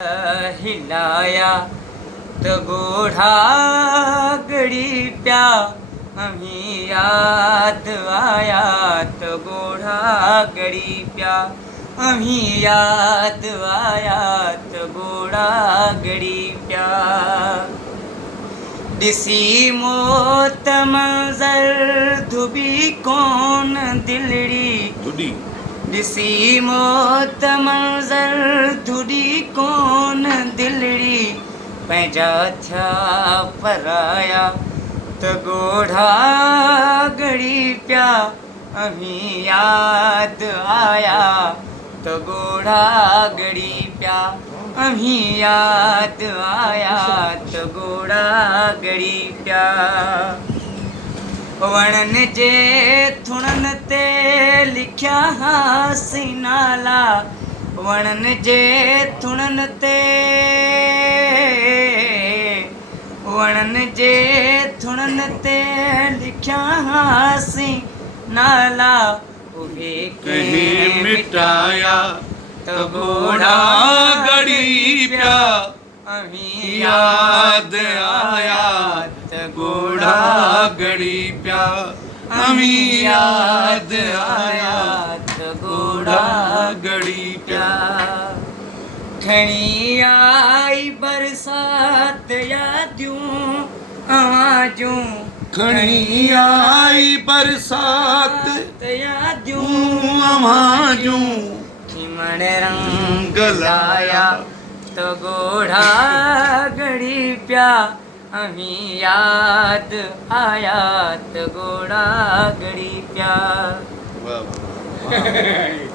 हिलाया तो गोढ़ा गड़ी प्या हमें याद आया तो गोढ़ा गड़ी प्या हमें याद आया तो गोढ़ा गड़ी प्या दिसी मोत मंजर धुबी कौन दिलड़ी दिसी मोत मंजर धुड़ी कौन दिलड़ी पैजा था पराया तो गोढ़ा गड़ी प्या अभी याद आया तो गोढ़ा गड़ी प्या अभी याद आया तो गोढ़ा गड़ी प्या वणन जे थुणन ते लिखिया हासी नाला वणन जे थुणन ते वणन जे थुणन ते लिखिया हासी नाला उहे कहीं मिटाया तो गोढ़ा गड़ी प्या अभी याद आया तो गोढ़ा गड़ी प्या अमी याद आया तो गोढ़ा गड़ी प्या खणी आई बरसात यादियूं आवाजूं खणी आई बरसात यादियूं आवाजूं चिमण रंग लाया तो गोढ़ा गड़ी प्या अभी याद आया तो गोढ़ा गड़ी प्या वाह वाह